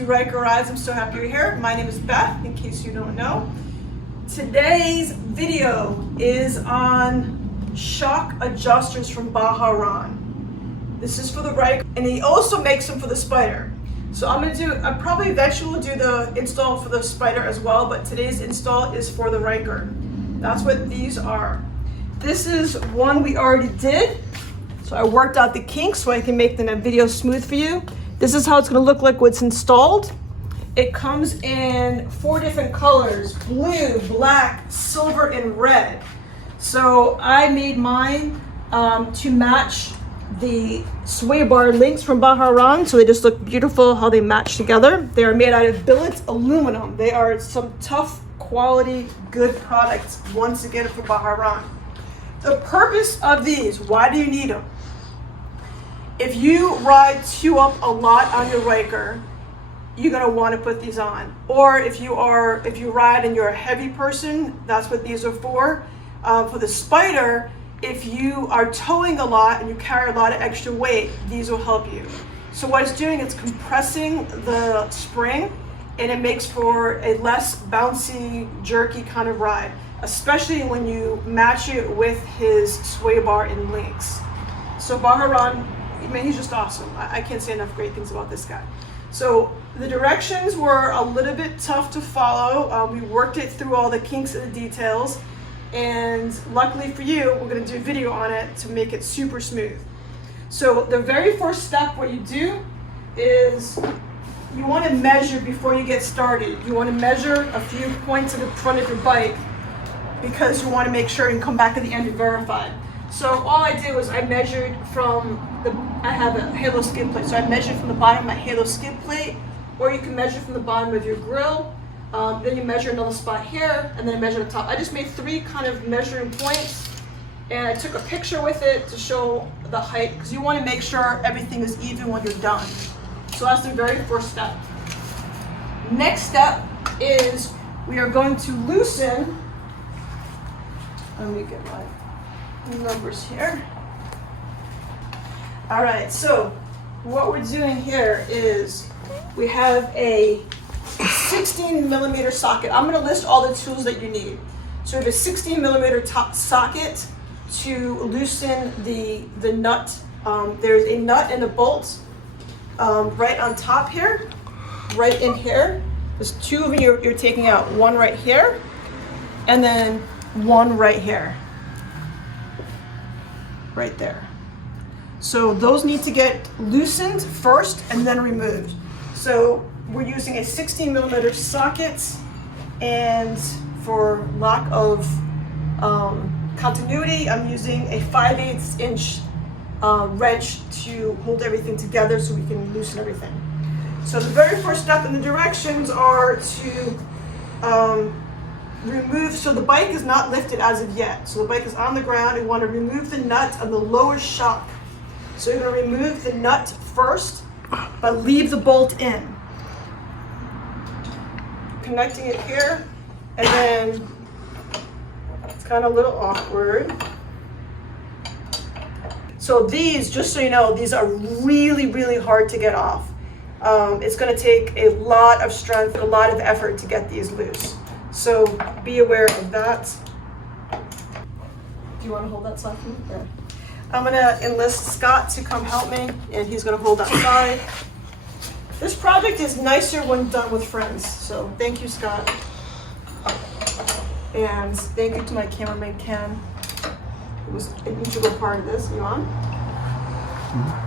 to Ryker Rydes. I'm so happy you're here. My name is Beth, in case you don't know. Today's video is on shock adjusters from Baja Ron. This is for the Ryker, and he also makes them for the Spyder. So I probably eventually will do the install for the Spyder as well, but today's install is for the Ryker. That's what these are. This is one we already did. So I worked out the kinks so I can make the video smooth for you. This is how it's gonna look like when it's installed. It comes in 4 different colors: blue, black, silver, and red. So I made mine to match the sway bar links from Baja Ron, so they just look beautiful how they match together. They are made out of billet aluminum. They are some tough quality, good products, once again for Baja Ron. The purpose of these, why do you need them? If you ride 2-up a lot on your Ryker, you're gonna want to put these on. Or if you ride and you're a heavy person, that's what these are for. For the Spyder, if you are towing a lot and you carry a lot of extra weight, these will help you. So what it's doing, it's compressing the spring, and it makes for a less bouncy, jerky kind of ride, especially when you match it with his sway bar and links. So Baja Ron, man, he's just awesome. I can't say enough great things about this guy. So the directions were a little bit tough to follow. We worked it through all the kinks and the details, and luckily for you, we're gonna do a video on it to make it super smooth. So the very first step, what you do is you wanna measure before you get started. You wanna measure a few points at the front of your bike because you wanna make sure and come back at the end and verify. So all I did was I measured from I have a halo skid plate, so I measured from the bottom of my halo skid plate, or you can measure from the bottom of your grill. Then you measure another spot here, and then I measure the top. I just made 3 kind of measuring points, and I took a picture with it to show the height, because you want to make sure everything is even when you're done. So that's the very first step. Next step is we are going to loosen. Let me get my numbers here. All right, so what we're doing here is we have a 16mm socket. I'm gonna list all the tools that you need. So we have a 16mm top socket to loosen the nut. There's a nut and a bolt right on top here, right in here. There's 2 of them you're taking out, one right here, and then one right here. Right there. So those need to get loosened first and then removed. So we're using a 16mm socket, and for lack of continuity, I'm using a 5/8 inch wrench to hold everything together so we can loosen everything. So the very first step in the directions are to remove, so the bike is not lifted as of yet. So the bike is on the ground. You want to remove the nut on the lower shock. So you're going to remove the nut first, but leave the bolt in. Connecting it here, and then it's kind of a little awkward. So these, just so you know, these are really, really hard to get off. It's going to take a lot of strength, a lot of effort to get these loose. So be aware of that. Do you want to hold that side for me? Yeah. I'm gonna enlist Scott to come help me, and he's gonna hold that side. This project is nicer when done with friends, so thank you, Scott. And thank you to my cameraman, Ken, who was an integral part of this. You on? Mm-hmm.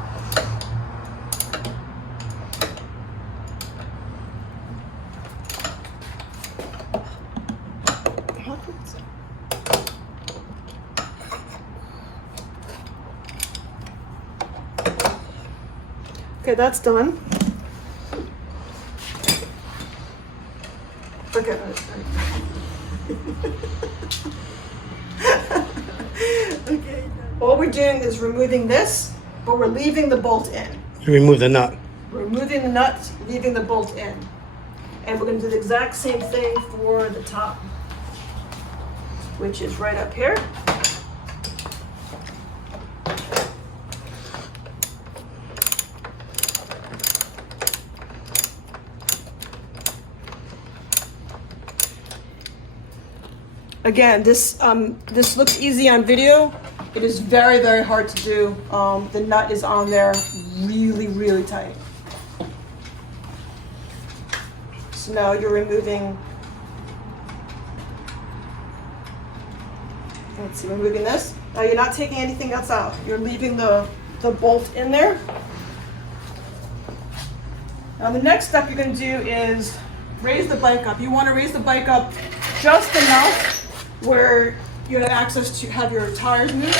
Okay, that's done. Forget it. Okay. All we're doing is removing this, but we're leaving the bolt in. You remove the nut. We're removing the nut, leaving the bolt in. And we're going to do the exact same thing for the top, which is right up here. Again, this looks easy on video. It is very, very hard to do. The nut is on there really, really tight. So now you're removing, let's see, removing this. Now you're not taking anything else out. You're leaving the bolt in there. Now the next step you're going to do is raise the bike up. You want to raise the bike up just enough where you have access to have your tires move.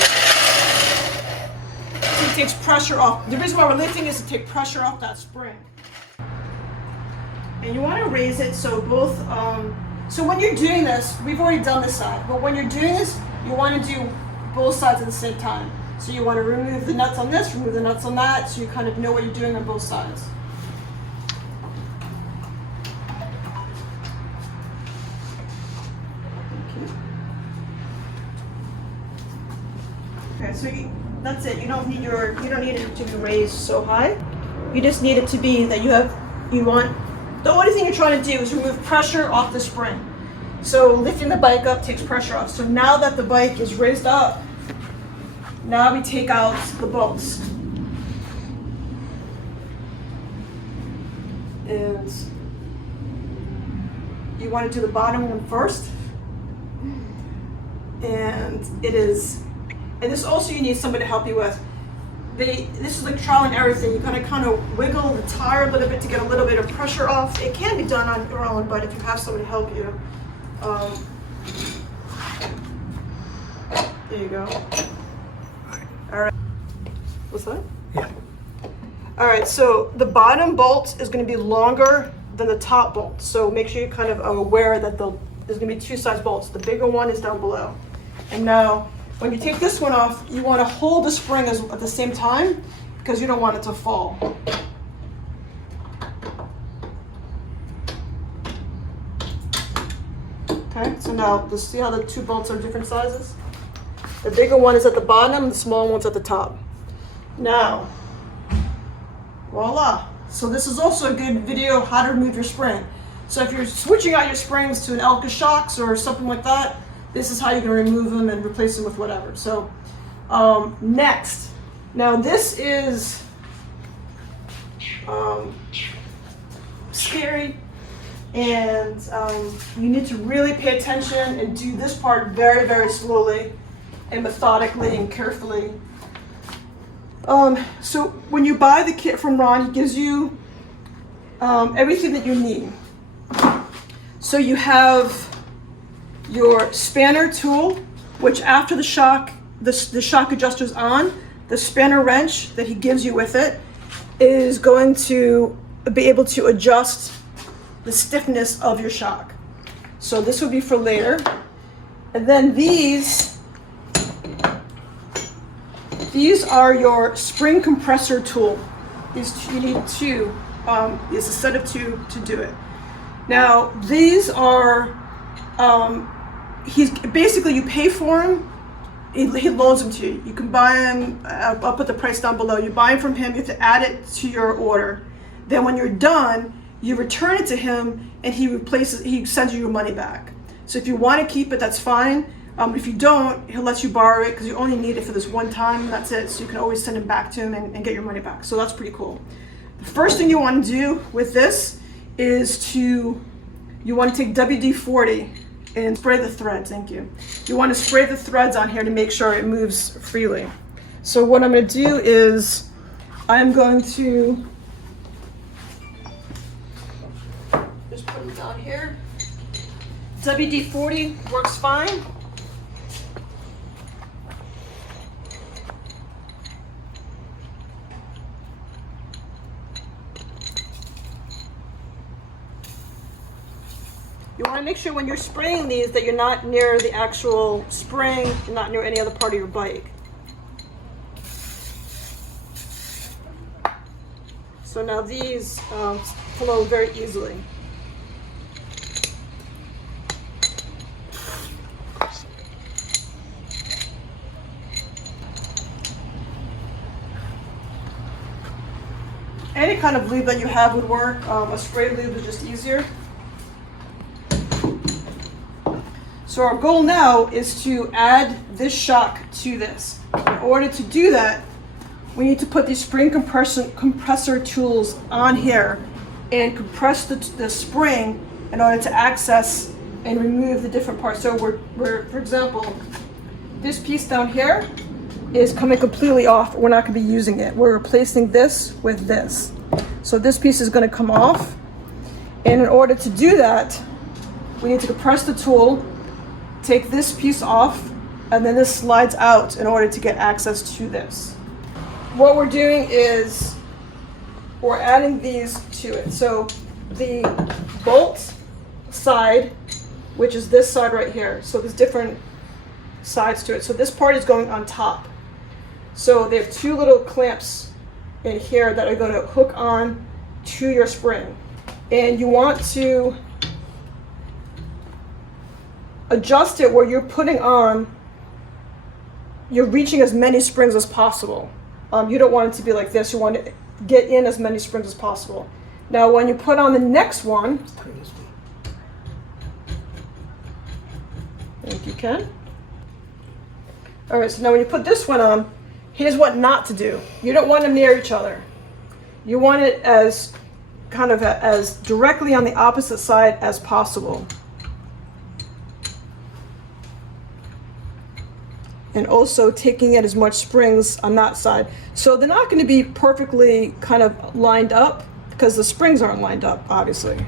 So it takes pressure off. The reason why we're lifting is to take pressure off that spring. And you want to raise it so both, so when you're doing this, we've already done this side, but when you're doing this, you want to do both sides at the same time. So you want to remove the nuts on this, remove the nuts on that, so you kind of know what you're doing on both sides. Okay, so that's it. You don't need it to be raised so high. You just need it to be that the only thing you're trying to do is remove pressure off the spring. So lifting the bike up takes pressure off. So now that the bike is raised up, now we take out the bolts. And you want to do the bottom one first. And this also you need somebody to help you with. This is like trial and error thing. You kind of wiggle the tire a little bit to get a little bit of pressure off. It can be done on your own, but if you have somebody to help you, there you go. All right. What's that? Yeah. All right. So the bottom bolt is going to be longer than the top bolt. So make sure you kind of are aware that there's going to be two size bolts. The bigger one is down below. And now, when you take this one off, you want to hold the spring at the same time because you don't want it to fall. Okay, so now let's see how the two bolts are different sizes. The bigger one is at the bottom, the smaller one's at the top. Now, voila. So this is also a good video how to remove your spring. So if you're switching out your springs to an Elka shocks or something like that, this is how you're going to remove them and replace them with whatever. So next, now this is scary, and you need to really pay attention and do this part very, very slowly and methodically and carefully. So when you buy the kit from Ron, he gives you everything that you need. So you have your spanner tool, which after the shock adjuster's on, the spanner wrench that he gives you with it is going to be able to adjust the stiffness of your shock. So this would be for later. And then these are your spring compressor tool. You need two, is a set of two to do it. Now these are, you pay for them, he loads them to you. You can buy them, I'll put the price down below. You buy them from him, you have to add it to your order. Then when you're done, you return it to him and he sends you your money back. So if you want to keep it, that's fine. If you don't, he'll let you borrow it because you only need it for this one time, that's it. So you can always send it back to him and get your money back. So that's pretty cool. The first thing you want to do with this is you want to take WD-40 and spray the threads, thank you. You want to spray the threads on here to make sure it moves freely. So what I'm going to do is I'm going to just put them down here. WD-40 works fine. You want to make sure when you're spraying these that you're not near the actual spring, you're not near any other part of your bike. So now these flow very easily. Any kind of lube that you have would work. A spray lube is just easier. So our goal now is to add this shock to this. In order to do that, we need to put these spring compressor tools on here and compress the spring in order to access and remove the different parts. So we're, for example, this piece down here is coming completely off. We're not going to be using it. We're replacing this with this. So this piece is going to come off. And in order to do that, we need to compress the tool, take this piece off, and then this slides out in order to get access to this. What we're doing is we're adding these to it. So the bolt side, which is this side right here. So there's different sides to it. So this part is going on top. So they have two little clamps in here that are going to hook on to your spring. And you want to adjust it where you're putting on, you're reaching as many springs as possible. You don't want it to be like this. You want to get in as many springs as possible. Now when you put on the next one, thank you, Ken. All right, so now when you put this one on, here's what not to do. You don't want them near each other. You want it as kind of as directly on the opposite side as possible. And also taking in as much springs on that side. So they're not going to be perfectly kind of lined up because the springs aren't lined up, obviously.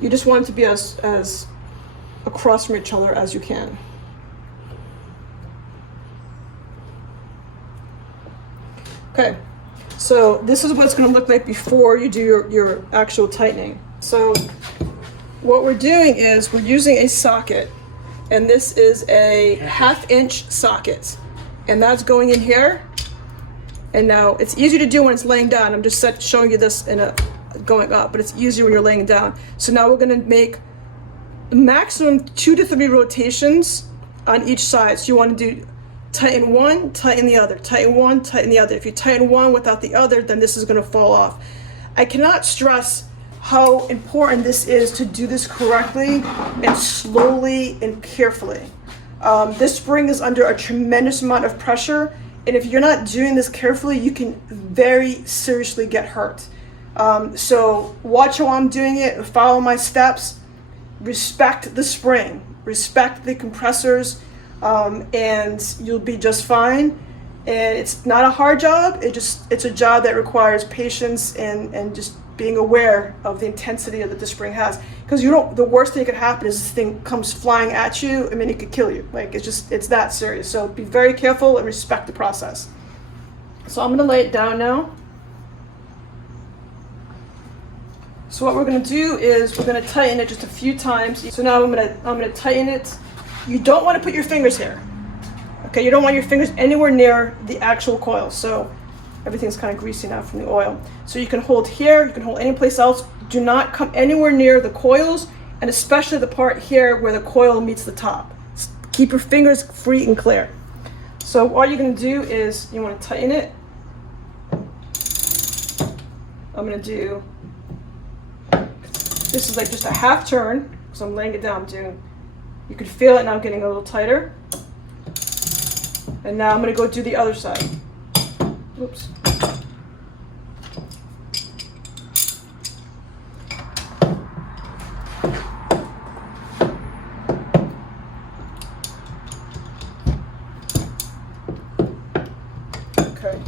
You just want it to be as across from each other as you can. Okay, so this is what it's going to look like before you do your actual tightening. So what we're doing is we're using a socket. And this is a 1/2 inch socket, and that's going in here. And now it's easy to do when it's laying down. I'm just showing you this in a going up, but it's easier when you're laying down. So now we're going to make maximum 2 to 3 rotations on each side. So you want to do tighten one, tighten the other, tighten one, tighten the other. If you tighten one without the other, then this is going to fall off. I cannot stress how important this is to do this correctly and slowly and carefully. This spring is under a tremendous amount of pressure, and if you're not doing this carefully, you can very seriously get hurt. So watch how I'm doing it, follow my steps, respect the spring, respect the compressors, and you'll be just fine. And it's not a hard job, it's a job that requires patience and just being aware of the intensity that the spring has, because the worst thing that could happen is this thing comes flying at you. I mean, it could kill you. Like, it's that serious. So be very careful and respect the process. So I'm going to lay it down now. So what we're going to do is we're going to tighten it just a few times. So now I'm going to tighten it. You don't want to put your fingers here. Okay, you don't want your fingers anywhere near the actual coil. So everything's kind of greasy now from the oil. So you can hold here, you can hold any place else. Do not come anywhere near the coils, and especially the part here where the coil meets the top. Keep your fingers free and clear. So all you're going to do is you want to tighten it. I'm going to do, this is like just a 1/2 turn, so I'm laying it down. You can feel it now getting a little tighter. And now I'm going to go do the other side. Oops. Okay.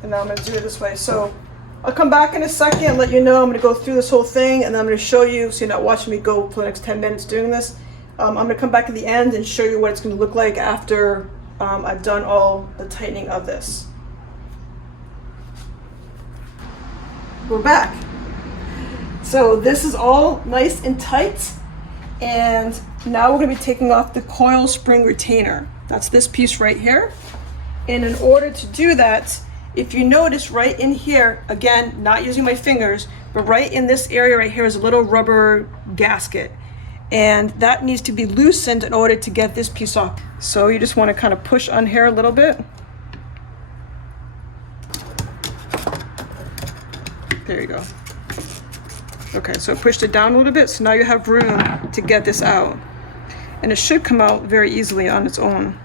And now I'm going to do it this way. So I'll come back in a second and let you know. I'm going to go through this whole thing, and then I'm going to show you, so you're not watching me go for the next 10 minutes doing this. I'm going to come back at the end and show you what it's going to look like after I've done all the tightening of this. We're back. So this is all nice and tight, and now we're going to be taking off the coil spring retainer. That's this piece right here. And in order to do that, if you notice right in here, again, not using my fingers, but right in this area right here is a little rubber gasket. and that needs to be loosened in order to get this piece off. So you just want to kind of push on here a little bit. There you go. Okay, so I pushed it down a little bit, so now you have room to get this out. And it should come out very easily on its own.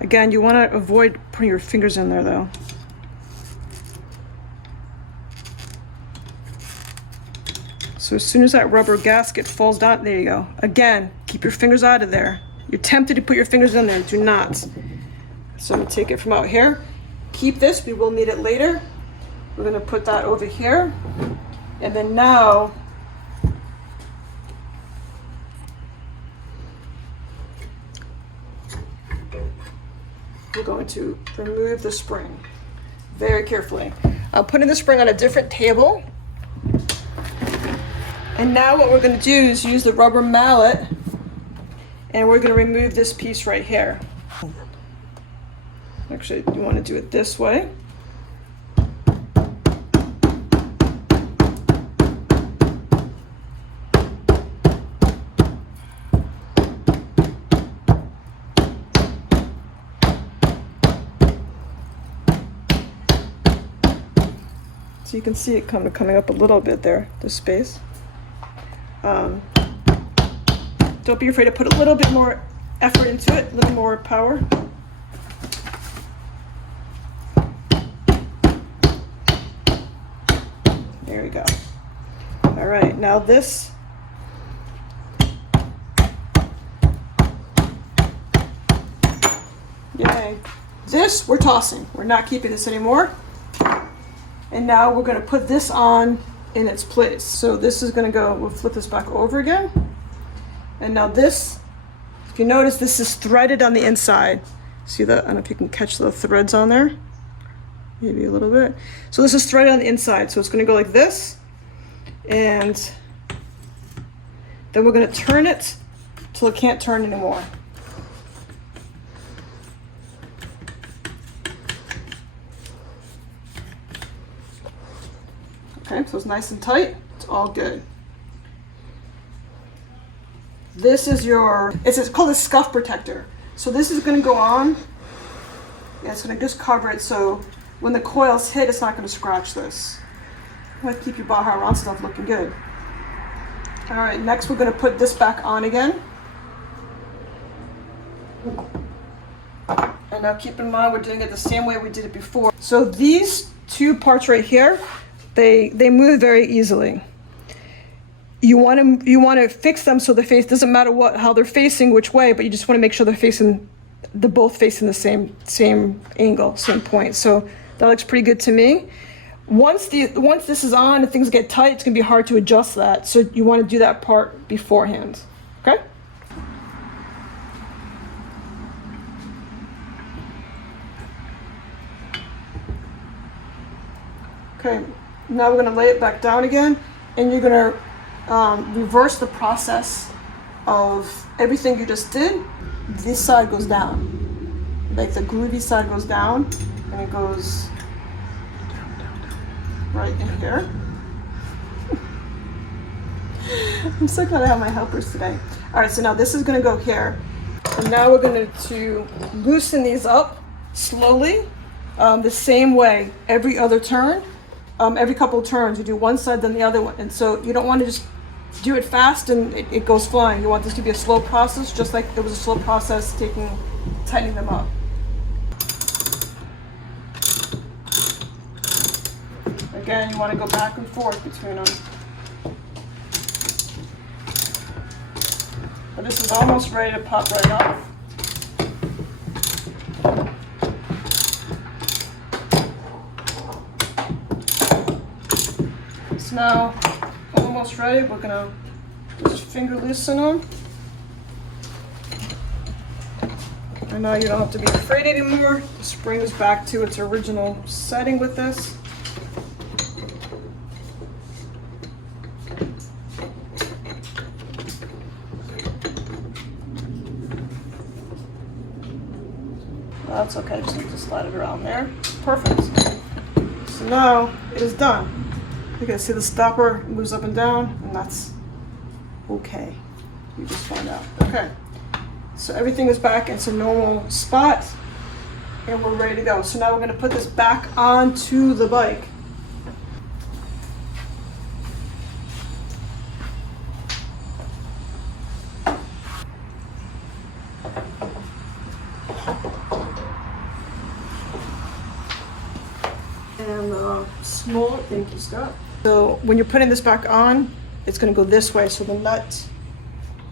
Again, you want to avoid putting your fingers in there though. So as soon as that rubber gasket falls down, there you go. Again, keep your fingers out of there. You're tempted to put your fingers in there, do not. So I'm gonna take it from out here. Keep this, we will need it later. We're gonna put that over here. And then now, we're going to remove the spring very carefully. I'm putting the spring on a different table. And now what we're going to do is use the rubber mallet, and we're going to remove this piece right here. Actually, you want to do it this way. So you can see it kind of coming up a little bit there, the space. Don't be afraid to put a little bit more effort into it, a little more power. There we go. All right, now this. Yay. This we're tossing. We're not keeping this anymore. And now we're going to put this on in its place. So this is going to go, we'll flip this back over again. And now this, if you notice, this is threaded on the inside. See that? I don't know if you can catch the threads on there. Maybe a little bit. So this is threaded on the inside. So it's going to go like this. And then we're going to turn it till it can't turn anymore. Okay, so it's nice and tight. It's all good. This is your, it's called a scuff protector. So this is going to go on. Yeah, it's going to just cover it so when the coils hit, it's not going to scratch this. You want to keep your Baja Ron stuff looking good. All right, next we're going to put this back on again. And now keep in mind, we're doing it the same way we did it before. So these two parts right here, they move very easily. You want to fix them so the face doesn't matter how they're facing which way, but you just want to make sure they're both facing the same angle, same point. So that looks pretty good to me. Once this is on and things get tight, it's going to be hard to adjust that. So you want to do that part beforehand. Okay? Okay, now we're going to lay it back down again, and you're going to reverse the process of everything you just did. This side goes down, like the groovy side goes down, and it goes right in here. I'm so glad I have my helpers today. All right, so now this is going to go here, and now we're going to loosen these up slowly, the same way every other turn. Every couple of turns, you do one side, then the other one. And so you don't want to just do it fast and it goes flying. You want this to be a slow process, just like it was a slow process tightening them up. Again, you want to go back and forth between them. But this is almost ready to pop right off. Now almost ready. We're gonna just finger loosen them, and now you don't have to be afraid anymore. The spring is back to its original setting with this. That's okay, just need to slide it around there. Perfect. So now it is done. You can see the stopper moves up and down, and that's okay. You just found out. Okay. So everything is back in its normal spot, and we're ready to go. So now we're going to put this back onto the bike. And smaller, thank you, Scott. So when you're putting this back on, it's going to go this way, so the nut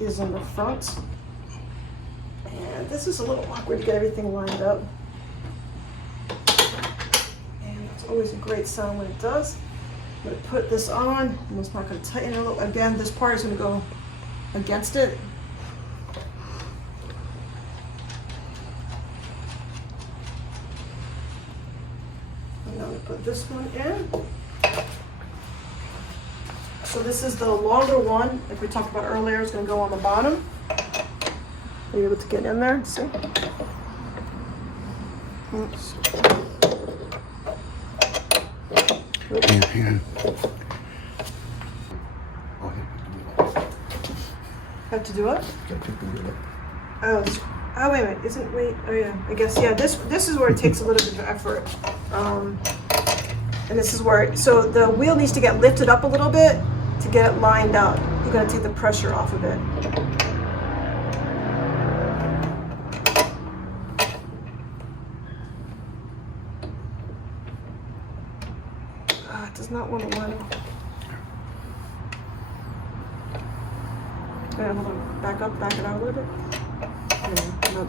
is in the front. And this is a little awkward to get everything lined up. And it's always a great sound when it does. I'm going to put this on, and it's not going to tighten it a little. Again, this part is going to go against it. And I'm going to put this one in. So this is the longer one, like we talked about earlier, it's going to go on the bottom. Are you able to get in there? See? Oops. Yeah. Have to do it? Oh, wait a minute. Oh yeah. I guess, yeah, this is where it takes a little bit of effort. And this is where, so the wheel needs to get lifted up a little bit to get it lined up. You gotta take the pressure off of it. It does not want to line up. Okay, hold on. Back it out a little bit. Okay, no.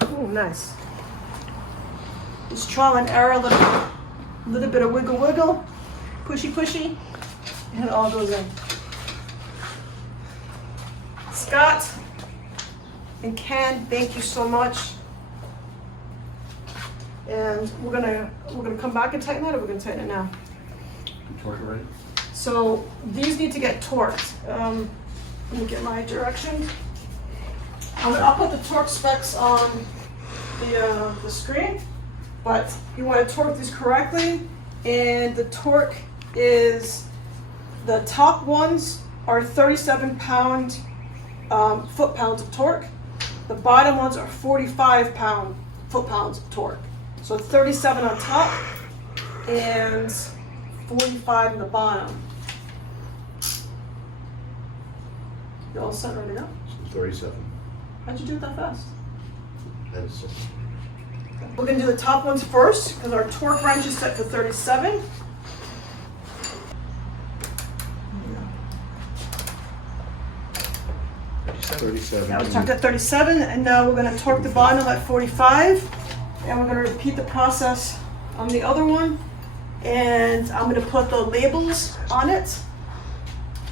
Oh, nice. Just trial and error, a little bit of wiggle, pushy, and it all goes in. Scott and Ken, thank you so much. And we're gonna come back and tighten that, or we're gonna tighten it now? Torque it right? So these need to get torqued. Let me get my direction. I'll put the torque specs on the screen, but you want to torque these correctly. And the torque is, the top ones are 37 foot-pounds of torque. The bottom ones are 45 foot-pounds of torque. So 37 on top and 45 in the bottom. You all set, ready to go? 37. How'd you do it that fast? That's We're going to do the top ones first because our torque wrench is set to 37. 37. Now we torqued at 37, and now we're going to torque the bottom at 45. And we're going to repeat the process on the other one. And I'm going to put the labels on it,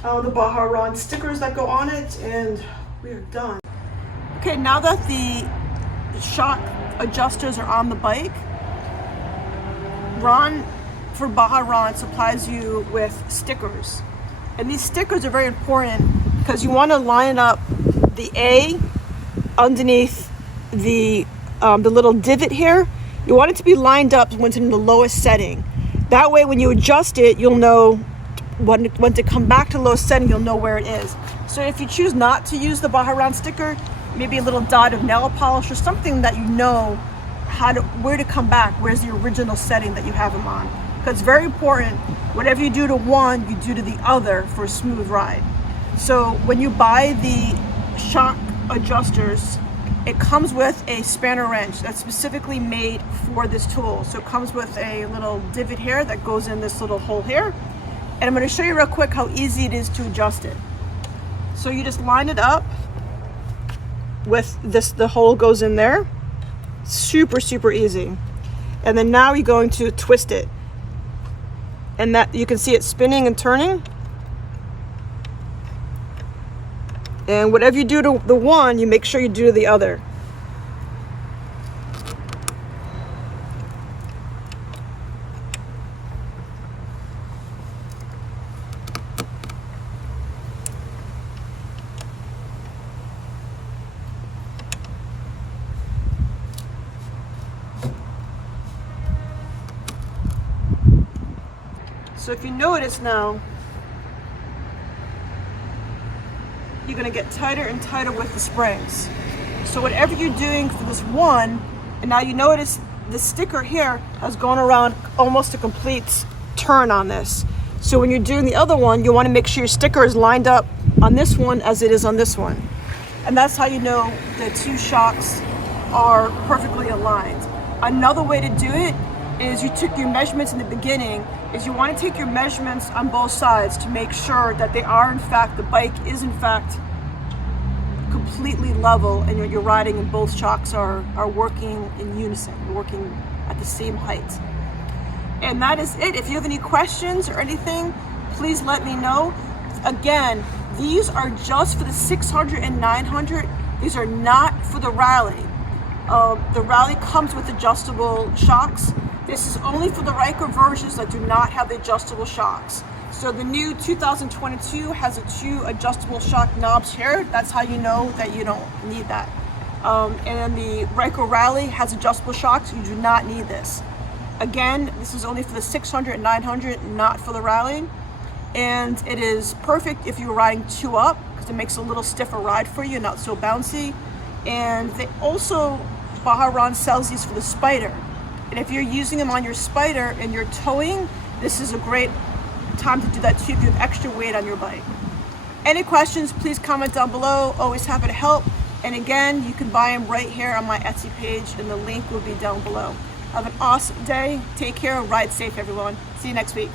the Baja Ron stickers that go on it, and we are done. Okay, now that the shock adjusters are on the bike, Ron, for Baja Ron, supplies you with stickers. And these stickers are very important because you want to line up the A underneath the little divot here. You want it to be lined up when it's in the lowest setting. That way when you adjust it, you'll know when to come back to lowest setting, you'll know where it is. So if you choose not to use the Baja Ron sticker, maybe a little dot of nail polish or something that you know where to come back, where's the original setting that you have them on. Because it's very important, whatever you do to one, you do to the other for a smooth ride. So when you buy the shock adjusters, it comes with a spanner wrench that's specifically made for this tool. So it comes with a little divot here that goes in this little hole here. And I'm going to show you real quick how easy it is to adjust it. So you just line it up with this, the hole goes in there. Super, super easy. And then now you're going to twist it. And that you can see it spinning and turning. And whatever you do to the one, you make sure you do to the other. So if you notice now, you're going to get tighter and tighter with the springs. So whatever you're doing for this one, and now you notice the sticker here has gone around almost a complete turn on this. So when you're doing the other one, you want to make sure your sticker is lined up on this one as it is on this one. And that's how you know the two shocks are perfectly aligned. Another way to do it is you took your measurements in the beginning, is you want to take your measurements on both sides to make sure that they are in fact, the bike is in fact completely level and you're riding and both shocks are working in unison, working at the same height. And that is it. If you have any questions or anything, please let me know. Again, these are just for the 600 and 900. These are not for the rally. The rally comes with adjustable shocks. This is only for the Ryker versions that do not have the adjustable shocks. So the new 2022 has the two adjustable shock knobs here. That's how you know that you don't need that. And then the Ryker Rally has adjustable shocks. You do not need this. Again, this is only for the 600 and 900, not for the rally. And it is perfect if you're riding two up because it makes a little stiffer ride for you, not so bouncy. And they also, Baja Ron sells these for the Spyder. And if you're using them on your Spyder and you're towing, this is a great time to do that too if you have extra weight on your bike. Any questions, please comment down below. Always happy to help. And again, you can buy them right here on my Etsy page and the link will be down below. Have an awesome day. Take care and ride safe, everyone. See you next week.